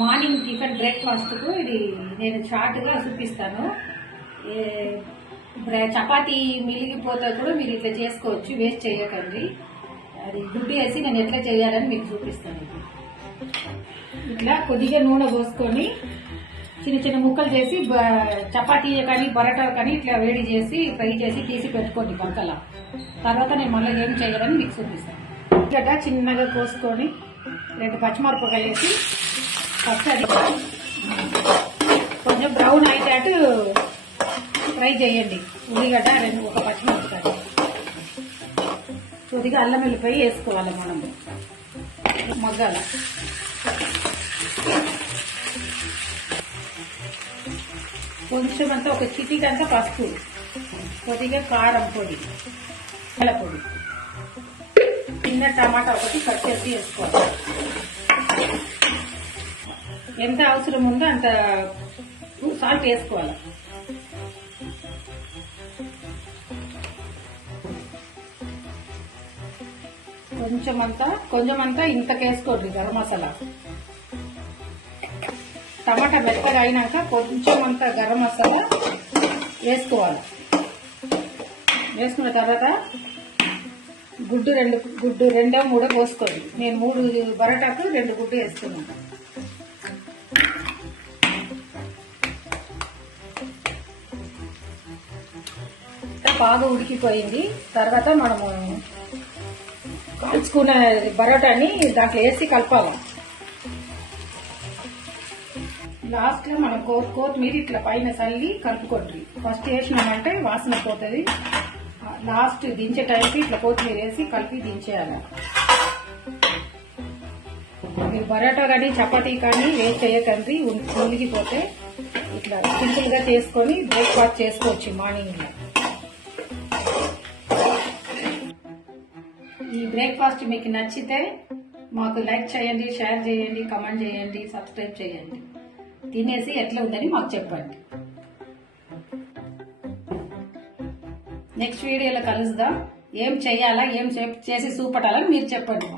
Morning tiffin బ్రేక్ఫాస్ట్కు ఇది నేను షార్ట్గా చూపిస్తాను. చపాతీ మిలిగిపోతే కూడా మీరు ఇట్లా చేసుకోవచ్చు, వేస్ట్ చేయకండి. అది గుడ్డు వేసి నేను ఎట్లా చేయాలని మీకు చూపిస్తాను. ఇట్లా కొద్దిగా నూనె పోసుకొని చిన్న చిన్న ముక్కలు చేసి చపాతీ కానీ బరటా కానీ ఇట్లా వేడి చేసి ఫ్రై చేసి తీసి పెట్టుకోండి పక్కల. తర్వాత నేను మళ్ళీ ఏం చేయాలని మీకు చూపిస్తాను. గడ్డ చిన్నగా కోసుకొని 2 పచ్చిమిరపకాయలు వేసి ఫస్ట్ అది కొంచెం బ్రౌన్ అయ్యేటట్టు ఫ్రై చేయండి. ఉల్లిగడ్డ 1 పచ్చిమిరపకాయ, కొద్దిగా అల్లం వెల్లిపాయ వేసుకోవాలి. మనం మగ్గాల కొంచెం అంతా ఒక చిటికంతా పసుపు, కొద్దిగా కారం పొడి, పొడి, చిన్న టమాటా ఒకటి కట్ చేసి వేసుకోవాలి. ఎంత అవసరం ఉందో అంత సాల్ట్ వేసుకోవాలి. కొంచెం అంతా ఇంతకేసుకోండి గరం మసాలా. టమాటా మెత్తగా అయినాక కొంచెం అంతా గరం మసాలా వేసుకోవాలి. వేసుకున్న తర్వాత గుడ్డు 2-3 పోసుకోండి. నేను 3 బరటాకు 2 గుడ్డు వేసుకున్నాను. బాగా ఉడికిపోయింది. తర్వాత మనము కాల్చుకున్న బరోటాని దాంట్లో వేసి కలపాలి. లాస్ట్ లో మనం కొత్తిమీర ఇట్లా పైన చల్లి కలుపుకోండి. ఫస్ట్ వేసినామంటే వాసన పోతుంది. లాస్ట్ దించే టైంకి ఇట్లా కొత్తిమీర వేసి కలిపి దించేయాలి. మీరు బరోటా కానీ చపాతీ కానీ వేస్ట్ చేయకండి, ఉడికిపోతే. ఇట్లా సింపుల్ గా చేసుకొని బ్రేక్ఫాస్ట్ చేసుకోవచ్చు మార్నింగ్. ఈ బ్రేక్ఫాస్ట్ మీకు నచ్చితే మాకు లైక్ చేయండి, షేర్ చేయండి, కామెంట్ చేయండి, సబ్స్క్రైబ్ చేయండి. తినేసి ఎట్లా ఉందని మాకు చెప్పండి. నెక్స్ట్ వీడియోలో కలుద్దాం. ఏం చెయ్యాలా, ఏం చేసి చూపటాలని మీరు చెప్పండి.